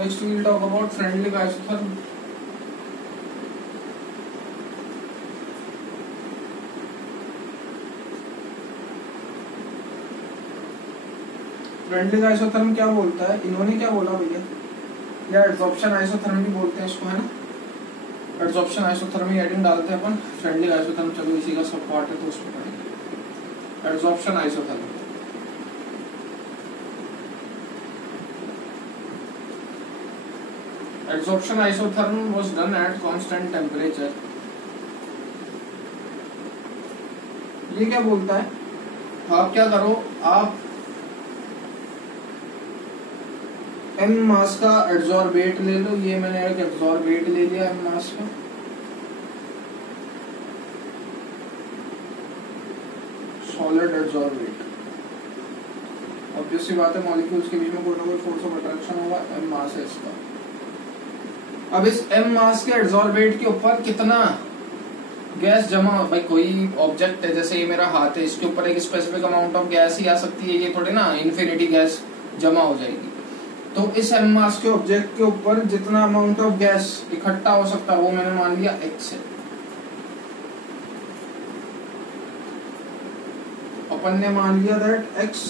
Next we will talk about Freundlich isotherm. Freundlich isotherm क्या बोलता है, इन्होंने क्या बोला भैया, या एडजॉर्प्शन आइसोथर्म भी बोलते हैं इसको, है ना। एडजॉर्प्शन आइसोथर्म हेडिंग डालते हैं अपन, फ्रेंडली आइसोथर्म चलो इसी का सब पार्ट है तो उसमें पढ़ेंगे। Adsorption isotherm, adsorption isotherm was done at constant temperature. ये क्या बोलता है, आप क्या करो, आप एम मास का एडजॉर्बेट ले लो, ये मैंने एक एडजॉर्बेट ले लिया एम मास का, सॉलिड एडजॉर्बेट। ऑब्वियसली बात है मॉलिक्यूल्स के बीच में कोई ना कोई फोर्स ऑफ अट्रैक्शन होगा, एम मास है इसका। अब इस एम मास के एडजॉर्बेट के ऊपर कितना गैस जमा, भाई कोई ऑब्जेक्ट है जैसे ये मेरा हाथ है, इसके ऊपर एक स्पेसिफिक अमाउंट ऑफ गैस ही आ सकती है, ये थोड़ी ना इन्फिनिटी गैस जमा हो जाएगी। तो इस एम मास के ऑब्जेक्ट के ऊपर जितना अमाउंट ऑफ गैस इकट्ठा हो सकता है वो मैंने मान लिया x है। अपन ने मान लिया that x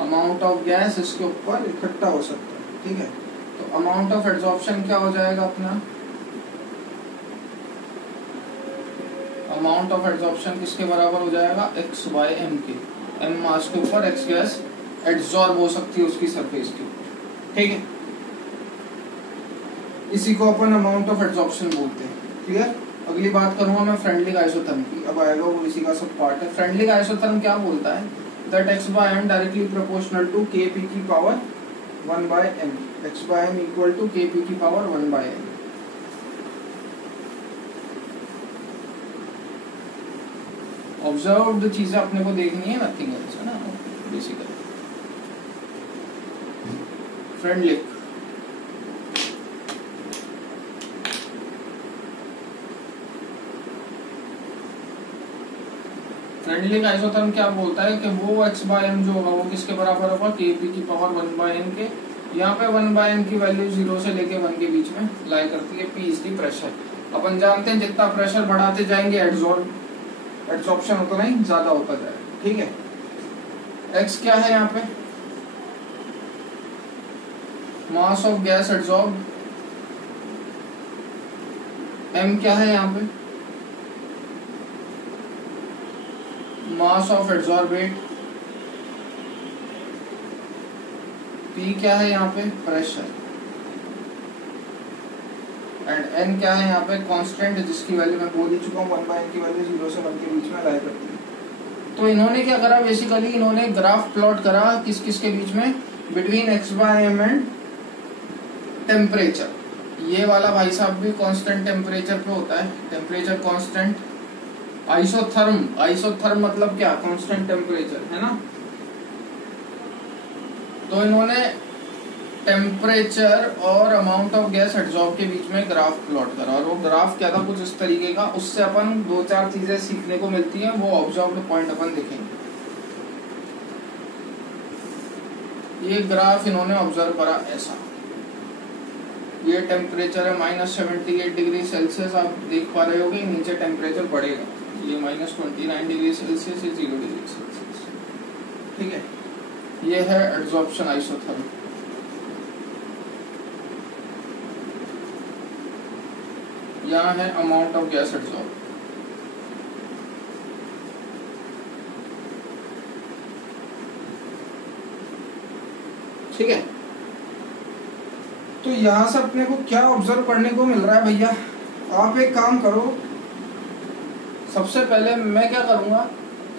amount of gas इसके ऊपर इकट्ठा हो सकता है, ठीक है। तो अमाउंट ऑफ एड्सॉर्प्शन क्या हो जाएगा अपना, अमाउंट ऑफ एड्सॉर्प्शन किसके बराबर हो जाएगा, x बाय m के। m मास के ऊपर x गैस एड्सॉर्ब हो सकती है उसकी सरफेस के ऊपर, ठीक है। इसी को अपन अमाउंट ऑफ एड्सॉर्प्शन बोलते हैं, क्लियर। अगली बात करूंगा मैं फ्रेंडली आइसोथर्म की, अब आएगा वो इसी का सब पार्ट है। फ्रेंडली आइसोथर्म क्या बोलता है, that x by m directly proportional to kp की power 1 by m, x by m equal to kp की पावर 1 by m। ऑब्जर्व्ड चीजें अपने को देखनी है, नथिंग एल्स, है ना बेसिकली। फ्रेंडलिक, फ्रेंडलिक आइसोथर्म क्या बोलता है कि वो x by m जो होगा वो किसके बराबर होगा, kp की पावर 1 by m के। यहाँ पे 1 by m की वैल्यू 0 से लेके 1 के बीच में लाई करती है। P is the pressure. अपन जानते हैं जितना प्रेशर बढ़ाते जाएंगे एड्सॉर्प्शन उतना ही ज्यादा होता जाएगा, ठीक है। x क्या है यहाँ पे, mass of gas adsorb, m क्या है यहाँ पे, मास ऑफ एड्सॉर्बेट, P क्या है यहाँ पे, प्रेशर, एंड n क्या है यहाँ पे, कांस्टेंट, जिसकी वैल्यू मैं बोल ही चुका हूँ 1 by n की वैल्यू 0 से 1 के बीच में लाई करती है। तो इन्होंने क्या करा, बेसिकली इन्होंने ग्राफ प्लॉट करा किस किस के बीच में, between x by m and temperature. ये वाला भाई साहब भी कांस्टेंट टेम्परेचर पे होता है, टेम्परेचर कांस्टेंट। आइसोथर्म, आइसोथर्म मतलब क्या, कांस्टेंट टेम्परेचर, है ना। तो इन्होंने टेम्परेचर और अमाउंट ऑफ गैस एड्सॉर्ब के बीच में ग्राफ प्लॉट करा, और वो ग्राफ क्या था, कुछ इस तरीके का। उससे अपन 2-4 चीजें सीखने को मिलती हैं, वो ऑब्जर्व्ड पॉइंट अपन देखेंगे। ये ग्राफ इन्होंने ऑब्जर्व करा ऐसा, ये टेम्परेचर है -78 डिग्री सेल्सियस, आप देख पा रहे होगे नीचे टेम्परेचर बढ़ेगा, ये -29 डिग्री सेल्सियस, ये 0 डिग्री सेल्सियस, ठीक है। ये है एड्सॉर्प्शन आइसोथर्म। यहाँ है अमाउंट ऑफ गैस एड्सॉर्ब। ठीक है, तो यहां से अपने को क्या ऑब्जर्व करने को मिल रहा है भैया, आप एक काम करो, सबसे पहले मैं क्या करूंगा,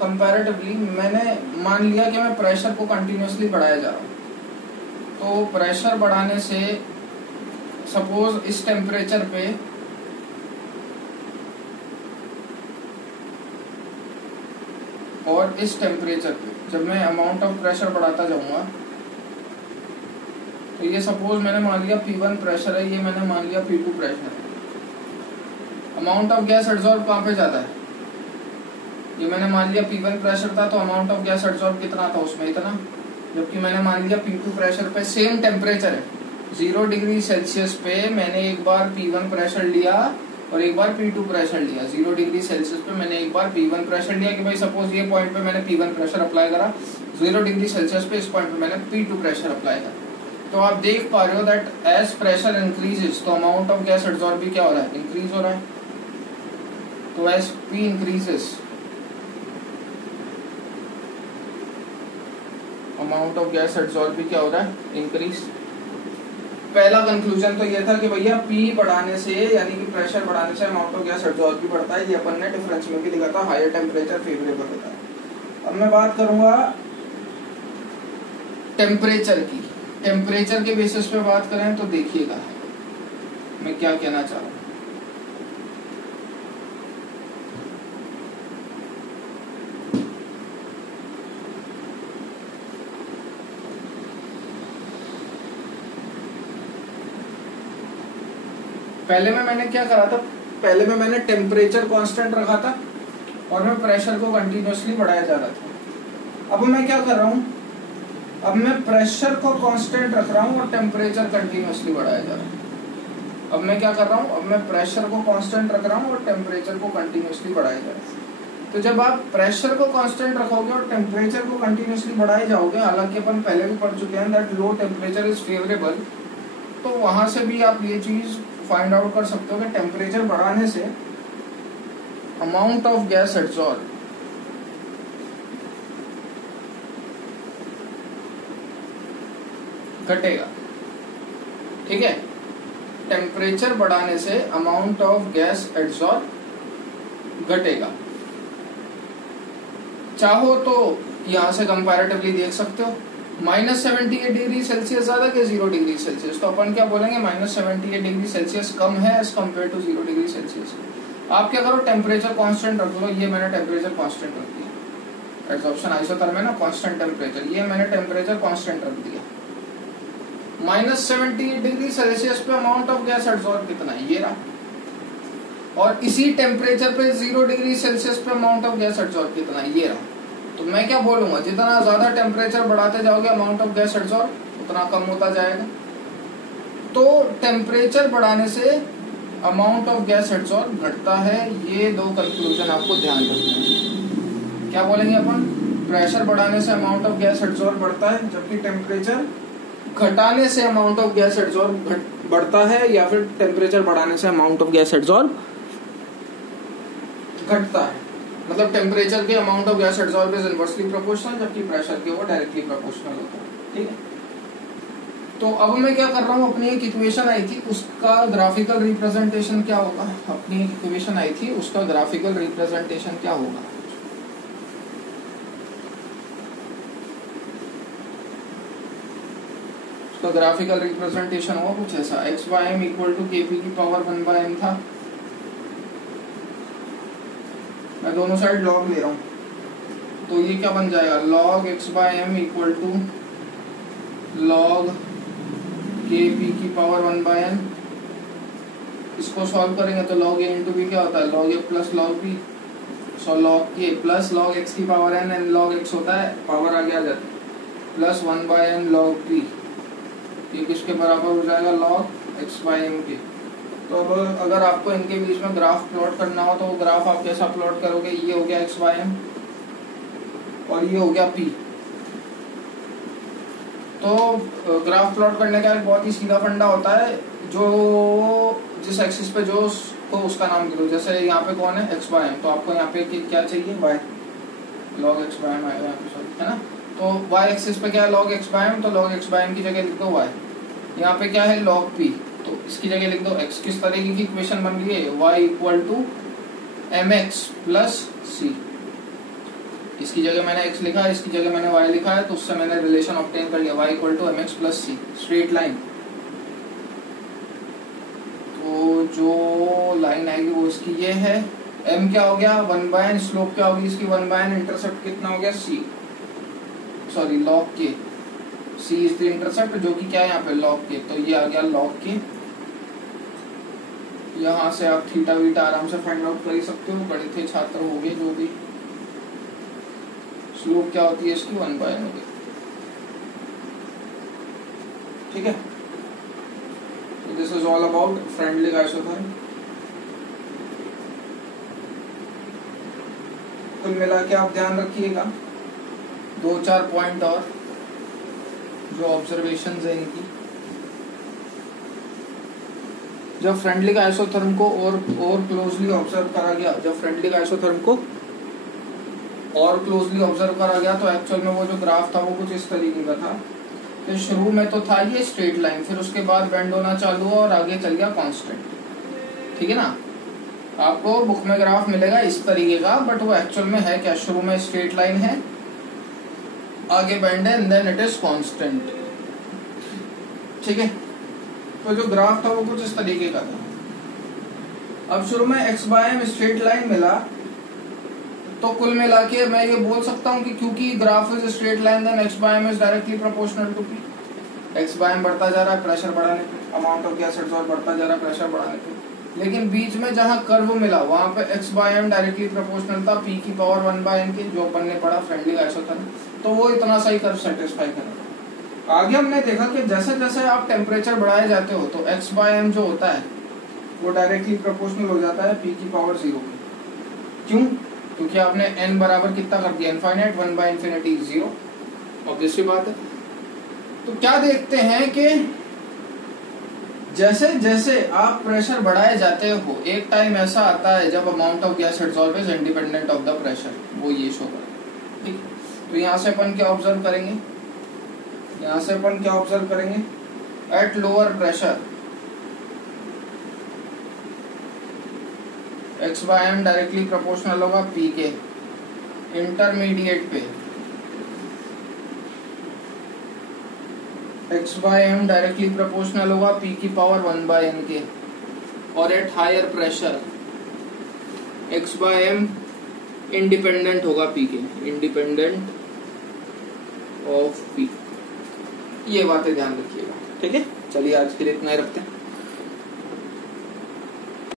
कंपैरेटिवली मैंने मान लिया कि मैं प्रेशर को कंटिन्यूअसली बढ़ाया जा रहा हूं। तो प्रेशर बढ़ाने से सपोज इस टेम्परेचर पे और इस टेम्परेचर पे जब मैं अमाउंट ऑफ प्रेशर बढ़ाता जाऊंगा, तो ये सपोज मैंने मान लिया P1 प्रेशर है, ये मैंने मान लिया P2 प्रेशर है। अमाउंट ऑफ गैस एड्सॉर्ब कहाँ पे ज्यादा है, ये मैंने मान लिया P1 प्रेशर था, तो अमाउंट ऑफ गैस एड्सॉर्ब कितना था उसमें, इतना। जबकि मैंने मान लिया P2 प्रेशर पे सेम टेम्परेचर है, 0 डिग्री सेल्सियस पे मैंने एक बार P1 प्रेशर लिया और एक बार P2 प्रेशर लिया। 0 डिग्री सेल्सियस पे मैंने एक बार P1 प्रेशर लिया कि भाई सपोज ये पॉइंट पे मैंने P1 प्रेशर अप्लाई करा, 0 डिग्री सेल्सियस पे इस पॉइंट पे मैंने P2 प्रेशर अप्लाई करा। तो आप देख पा रहे हो दैट एज प्रेशर इंक्रीजेस तो अमाउंट ऑफ गैस एब्जॉर्ब भी क्या हो रहा है, इंक्रीज हो रहा है। तो as P increases amount of gas absorb भी क्या हो रहा है, इंक्रीज। पहला कंक्लूजन तो ये था कि भैया P बढ़ाने से यानी कि प्रेशर बढ़ाने से अमाउंट ऑफ गैस एब्जॉर्ब भी बढ़ता है, ये अपन ने डिफरेंस में भी लिखा था, हायर टेम्परेचर फेवरेबल होता है। अब मैं बात करूंगा टेम्परेचर की। टेम्परेचर के बेसिस पे बात करें तो देखिएगा मैं क्या कहना चाह रहा हूँ। पहले में मैंने क्या करा था, पहले में मैंने टेम्परेचर कांस्टेंट रखा था और मैं प्रेशर को कंटिन्यूअसली बढ़ाया जा रहा था। अब मैं क्या कर रहा हूँ, अब मैं प्रेशर को कांस्टेंट रख रहा हूँ और टेम्परेचर कंटिन्यूअसली बढ़ाया जा रहा है। अब मैं क्या कर रहा हूँ, अब मैं प्रेशर को कांस्टेंट रख रहा हूँ और टेम्परेचर को कंटिन्यूअसली बढ़ाया जा रहा है। तो जब आप प्रेशर को कांस्टेंट रखोगे और टेम्परेचर को कंटिन्यूअसली बढ़ाए जाओगे, हालांकि अपन पहले भी पढ़ चुके हैं that low temperature is favourable, तो वहां से भी आप ये चीज फाइंड आउट कर सकते हो कि टेम्परेचर बढ़ाने से अमाउंट ऑफ गैस एब्जॉर्ब घटेगा। ठीक है, टेम्परेचर बढ़ाने से अमाउंट ऑफ गैस एब्जॉर्ब घटेगा। चाहो तो यहां से कंपैरेटिवली देख सकते हो, -78 डिग्री सेल्सियस ज्यादा कि 0 डिग्री सेल्सियस, तो अपन क्या बोलेंगे -78 डिग्री सेल्सियस कम है as compare to 0 degree Celsius. आप क्या करो, टेम्परेचर कांस्टेंट रख लो, ये मैंने टेम्परेचर कांस्टेंट रख दिया, एब्जॉर्प्शन आइसोथर्म है ना कांस्टेंट टेम्परेचर, ये मैंने टेम्परेचर कांस्टेंट रख दिया। -78 डिग्री सेल्सियस पे अमाउंट ऑफ गैस एब्जॉर्ब कितना है, ये रहा। और इसी टेम्परेचर पे 0 डिग्री सेल्सियस पे अमाउंट ऑफ गैस एब्जॉर्ब कितना है, ये रहा। तो मैं क्या बोलूंगा, जितना ज्यादा टेम्परेचर बढ़ाते जाओगे अमाउंट ऑफ गैस एब्जॉर्ब उतना कम होता जाएगा। तो टेम्परेचर बढ़ाने से अमाउंट ऑफ गैस एब्जॉर्ब घटता है। ये दो कंक्लूजन आपको ध्यान रखना है। क्या बोलेंगे अपन, प्रेशर बढ़ाने से अमाउंट ऑफ गैस एब्जॉर्ब बढ़ता है, जबकि टेम्परेचर घटाने से अमाउंट ऑफ गैस एब्जॉर्ब बढ़ता है, या फिर टेम्परेचर बढ़ाने से अमाउंट ऑफ गैस एब्जॉर्ब घटता है। मतलब टेम्परेचर के amount of gas absorb is inversely proportional, जबकि प्रेशर के वो डायरेक्टली प्रोपोर्शनल होता है। ठीक है, तो अब मैं क्या कर रहा हूँ, अपनी एक इक्वेशन आई थी उसका ग्राफिकल रिप्रेजेंटेशन क्या होगा, अपनी एक इक्वेशन आई थी उसका ग्राफिकल रिप्रेजेंटेशन क्या होगा। उसका ग्राफिकल रिप्रेजेंटेशन होगा कुछ ऐसा, x/m इक्वल टू kp की पावर 1/m था। मैं दोनों साइड लॉग ले रहा हूँ, तो ये क्या बन जाएगा, log x/m equal to log kp की पावर 1/n। इसको सॉल्व करेंगे तो log a इंटू b क्या होता है, log a plus log b। So log k plus log x की power n, and log x होता है पावर आगे आ जाती है, प्लस 1/n log p। ये किसके बराबर हो जाएगा, log x/m के। तो अब अगर आपको इनके बीच में ग्राफ प्लॉट करना हो तो वो ग्राफ आप कैसा प्लॉट करोगे, ये हो गया x/m और ये हो गया p। तो ग्राफ प्लॉट करने का एक बहुत ही सीधा फंडा होता है, जो जिस एक्सिस पे जो को उसका नाम दो। जैसे यहाँ पे कौन है, x/m, तो आपको यहाँ पे क्या चाहिए, y, log x/m आएगा यहाँ पे, सॉरी, है ना। तो y एक्सिस पे क्या है, log x/m, तो log x/m की जगह लिख दो y। यहाँ पे क्या है, log p, तो इसकी जगह लिख दो x। किस तरीके की इक्वेशन बन रही है, y equal to mx plus c। इसकी जगह मैंने x लिखा है, इसकी जगह मैंने y लिखा है, तो उससे मैंने रिलेशन ऑब्टेन कर लिया, y equal to mx plus c, straight line. तो जो लाइन आएगी वो इसकी ये है, m क्या हो गया 1/n, स्लोप क्या होगी इसकी 1/n, इंटरसेप्ट कितना हो गया c, sorry log k, c is the intercept, जो कि क्या है यहाँ पे log k, तो ये आ गया log k। यहाँ से आप थीटा वीटा आराम से फाइंड आउट कर ही सकते हो, बड़े थे छात्र हो गए जो भी। स्लोप क्या होती है इसकी 1/n हो गई। ठीक है, this is all about friendly isotherm. कुल मिला के आप ध्यान रखिएगा 2-4 पॉइंट और जो ऑब्जर्वेशंस है इनकी। जब फ्रेंडली आइसोथर्म को और क्लोजली ऑब्जर्व करा गया, जब फ्रेंडली आइसोथर्म को और क्लोजली ऑब्जर्व करा गया तो एक्चुअल में वो जो ग्राफ था वो कुछ इस तरीके का था कि शुरू में तो था ये स्ट्रेट लाइन, फिर उसके बाद बेंड होना चालू हुआ और आगे चल गया कांस्टेंट। ठीक है ना, आपको बुक में ग्राफ मिलेगा इस तरीके का, बट वो एक्चुअल में है क्या, शुरू में स्ट्रेट लाइन है, आगे बेंड है and then it is constant. ठीक है, तो जो ग्राफ था वो कुछ इस तरीके का था। अब शुरू में x/m स्ट्रेट लाइन मिला, तो कुल मिला के मैं ये बोल सकता हूँ कि क्योंकि graph is straight line then x/m is directly proportional to p। x/m बढ़ता जा रहा है प्रेशर बढ़ाने पे, अमाउंट ऑफ गैस एब्सॉर्ब बढ़ता जा रहा है प्रेशर बढ़ाने पे, लेकिन बीच में जहाँ कर्व मिला वहां पे x/m डायरेक्टली प्रोपोर्शनल था p की पावर 1/n की, जो अपन ने पढ़ा फ्रेंडली आइसोथर्म, तो वो इतना सही कर्व सेटिस्फाई करेगा। आगे हमने देखा कि जैसे जैसे आप टेम्परेचर बढ़ाए जाते हो तो x/m जो होता है वो डायरेक्टली प्रोपोर्शनल हो जाता है p की पावर 0 की। क्यों? क्योंकि आपने n बराबर कितना कर दिया, इनफाइनाइट, 1/∞ 0, ऑब्वियसली बात है। तो क्या देखते हैं कि जैसे जैसे आप प्रेशर बढ़ाए जाते हो, एक टाइम ऐसा आता है जब amount of gas absorb is independent of the pressure, वो ये शो करेगा। ठीक, तो यहाँ से अपन क्या ऑब्जर्व करेंगे, यहाँ से अपन क्या ऑब्जर्व करेंगे, at lower pressure x/m directly proportional होगा p के, इंटरमीडिएट पे x/m डायरेक्टली प्रोपोर्शनल होगा p की पावर 1/n के, और at higher pressure x/m independent होगा p के, इंडिपेंडेंट ऑफ p। ये बातें ध्यान रखिएगा। ठीक है, चलिए आज के लिए इतना ही रखते हैं।